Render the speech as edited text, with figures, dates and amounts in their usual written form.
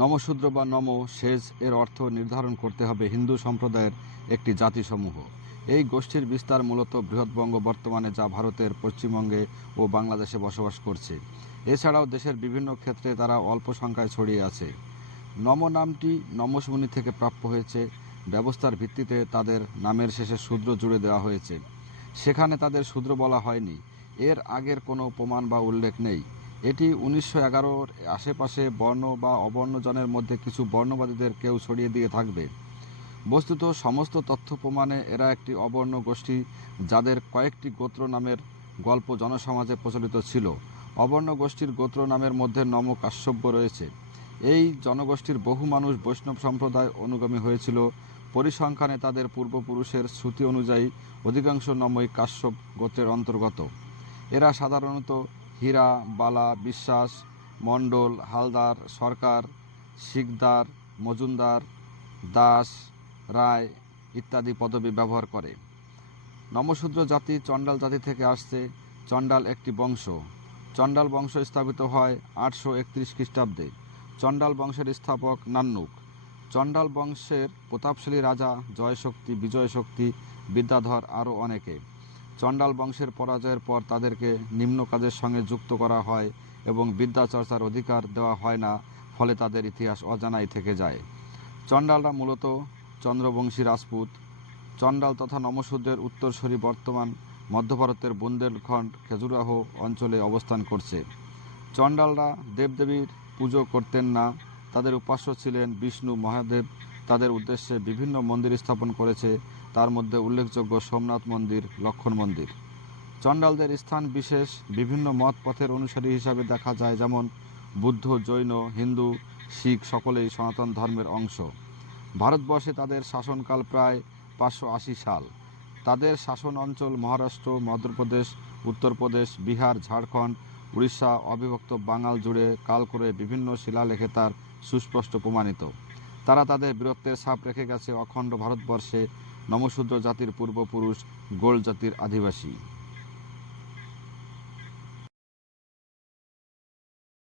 নমশূদ্র বা নম শেষ এর অর্থ নির্ধারণ করতে হবে হিন্দু সম্প্রদায়ের একটি জাতিসমূহ। এই গোষ্ঠীর বিস্তার মূলত বৃহৎবঙ্গ, বর্তমানে যা ভারতের পশ্চিমবঙ্গে ও বাংলাদেশে বসবাস করছে। এছাড়াও দেশের বিভিন্ন ক্ষেত্রে তারা অল্প সংখ্যায় ছড়িয়ে আছে। নম নামটি নমস্মুনি থেকে প্রাপ্য হয়েছে। ব্যবস্থার ভিত্তিতে তাদের নামের শেষে শূদ্র জুড়ে দেওয়া হয়েছে। সেখানে তাদের শূদ্র বলা হয়নি। এর আগের কোনো প্রমাণ বা উল্লেখ নেই। এটি 1911-র আশেপাশে বর্ণ বা অবর্ণজনের মধ্যে কিছু বর্ণবাদীদের কেউ ছড়িয়ে দিয়ে থাকবে। বস্তুত সমস্ত তথ্য প্রমাণে এরা একটি অবর্ণ গোষ্ঠী, যাদের কয়েকটি গোত্র নামের গল্প জনসমাজে প্রচলিত ছিল। অবর্ণ গোষ্ঠীর গোত্র নামের মধ্যে নম কাশ্যপ রয়েছে। এই জনগোষ্ঠীর বহু মানুষ বৈষ্ণব সম্প্রদায় অনুগামী হয়েছিল। পরিসংখ্যানে তাদের পূর্বপুরুষের শ্রুতি অনুযায়ী অধিকাংশ নমই কাশ্যপ গোত্রের অন্তর্গত। এরা সাধারণত হীরা, বালা, বিশ্বাস, মণ্ডল, হালদার, সরকার, শিকদার, মজুমদার, দাস, রায় ইত্যাদি পদবি ব্যবহার করে। নমশূদ্র জাতি চণ্ডাল জাতি থেকে আসছে। চণ্ডাল একটি বংশ। চণ্ডাল বংশ স্থাপিত হয় 831 খ্রিস্টাব্দে। চণ্ডাল বংশের স্থাপক নান্নুক। চণ্ডাল বংশের প্রতাপশালী রাজা জয়শক্তি, বিজয়শক্তি, বিদ্যাধর আরও অনেকে। চণ্ডাল বংশের পরাজয়ের পর তাদেরকে নিম্ন কাজের সঙ্গে যুক্ত করা হয় এবং বিদ্যাচর্চার অধিকার দেওয়া হয় না, ফলে তাদের ইতিহাস অজানাই থেকে যায়। চণ্ডালরা মূলত চন্দ্রবংশী রাজপুত। চণ্ডাল তথা নমশূদ্রের উত্তরসূরি বর্তমান মধ্য ভারতের বুন্দেলখণ্ড, খেজুরাহো অঞ্চলে অবস্থান করছে। চণ্ডালরা দেবদেবীর পুজো করতেন না। তাদের উপাস্য ছিলেন বিষ্ণু, মহাদেব। তাদের উদ্দেশ্যে বিভিন্ন মন্দির স্থাপন করেছে। তার মধ্যে উল্লেখযোগ্য সোমনাথ মন্দির, লক্ষণ মন্দির। চণ্ডালদের স্থান বিশেষ বিভিন্ন মত পথের অনুসারী হিসাবে দেখা যায়, যেমন বুদ্ধ, জৈন, হিন্দু, শিখ সকলেই সনাতন ধর্মের অংশ। ভারতবর্ষে তাদের শাসনকাল প্রায় 580 সাল। তাদের শাসন অঞ্চল মহারাষ্ট্র, মধ্যপ্রদেশ, উত্তরপ্রদেশ, বিহার, ঝাড়খণ্ড, উড়িষ্যা, অবিভক্ত বাঙাল জুড়ে কাল করে বিভিন্ন শিলালেখে তার সুস্পষ্ট প্রমাণিত। তারা তাদের বীরত্বের ছাপ রেখে গেছে অখণ্ড ভারতবর্ষে। নমশূদ্র জাতির পূর্বপুরুষ গোল্ড জাতির আদিবাসী।